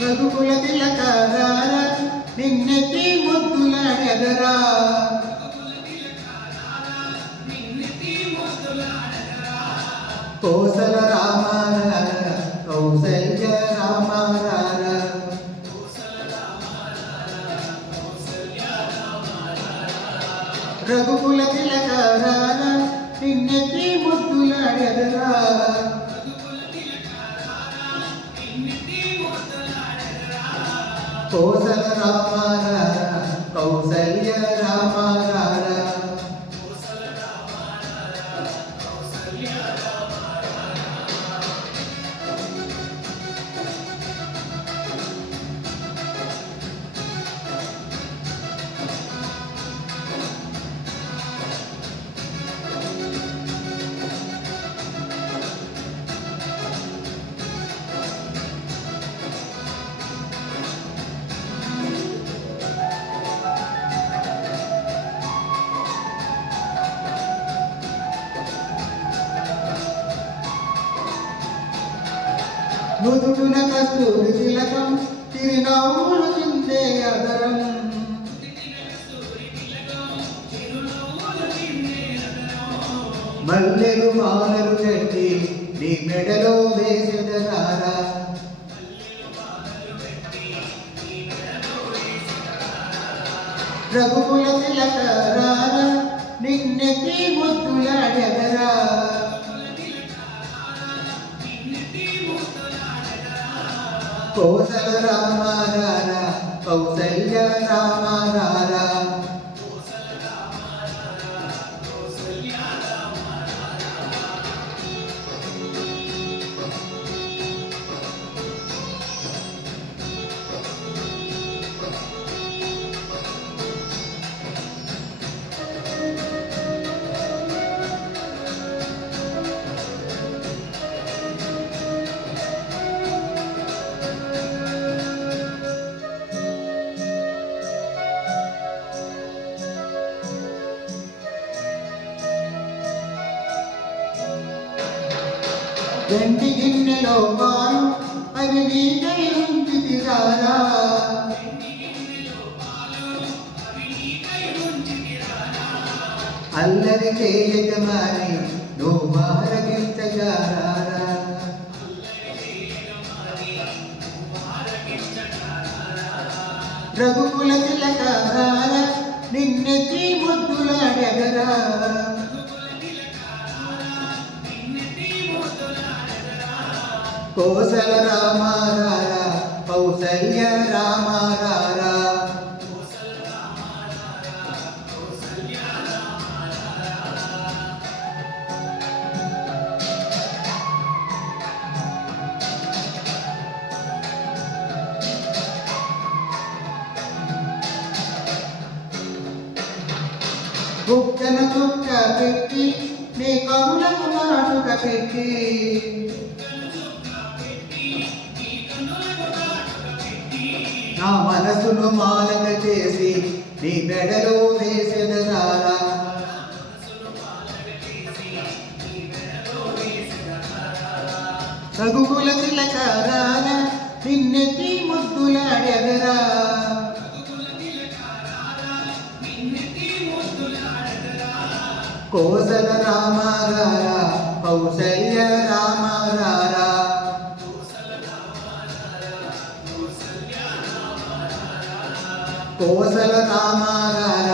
రఘుకుల తిలకారా నిన్నెత్తి ముద్దులాడెదరా కోసల రామార కౌసల్య రామారార రఘుకుల తిలకారా నిన్నెత్తి ముద్దులాడెదరా కోసల రామారార కౌసల్య రామారార నుదుటున కస్తూరి తిలకం చిరునవ్వులు చిందే అదరం మల్లెలు మాలలు కట్టి నీ మెడలో వేసెదరారా రఘుకుల తిలకారా నిన్నెత్తి ముద్దులాడెదరా కోసల రామారార కౌసల్య రామారార గంటి గిన్నెలో పాలు అవి నీకై ఉంచితిరారా అల్లరి చేయగమాని నువ్వు మారగించగారా రఘుకుల తిలకారా నిన్నెత్తి ముద్దులాడెదరా కోసల రామారార కౌసల్య రామారార బుక్కన చుక్క పెట్టి నీ కౌలకు మాటుక పెట్టి నా మనసును మాలక చేసి నీ మెడలో వేసెదరారా రఘుకుల తిలకారా నిన్నెత్తి ముద్దులాడెదరా కోసల రామారార కౌసల్య రామారార కోసల రామారార